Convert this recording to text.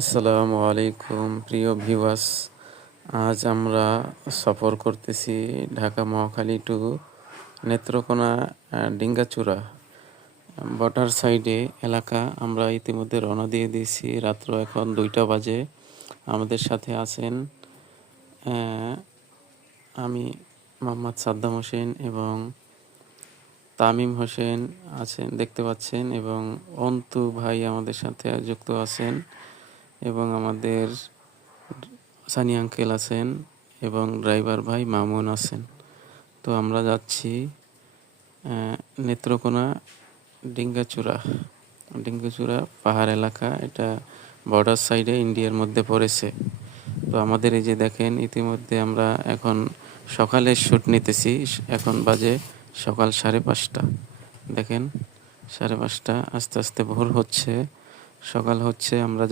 আসসালামু আলাইকুম প্রিয় ভিউয়ার্স। আজ আমরা সফর করতেছি ঢাকা মহাখালী টু নেত্রকোনা ডিঙ্গাচূড়া বর্ডার সাইডে এলাকা। আমরা ইতিমধ্যে রওনা দিয়ে দিয়েছি। রাত্র এখন 2টা বাজে। আমাদের সাথে আছেন আমি মোহাম্মদ সাদ্দাম হোসেন এবং তামিম হোসেন আছেন, দেখতে পাচ্ছেন, এবং অন্তু ভাই আমাদের সাথে যুক্ত আছেন, এবং আমাদের সানি আঙ্কেল আছেন, এবং ড্রাইভার ভাই মামুন আছেন। তো আমরা যাচ্ছি নেত্রকোনা ডিঙ্গাচূড়া পাহাড় এলাকা। এটা বর্ডার সাইডে ইন্ডিয়ার মধ্যে পড়েছে। তো আমাদের এই যে দেখেন, ইতিমধ্যে আমরা এখন সকালের শ্যুট নিতেছি। এখন বাজে সকাল 5:30। দেখেন 5:30, আস্তে আস্তে ভোর হচ্ছে, সকাল হচ্ছে। আমরা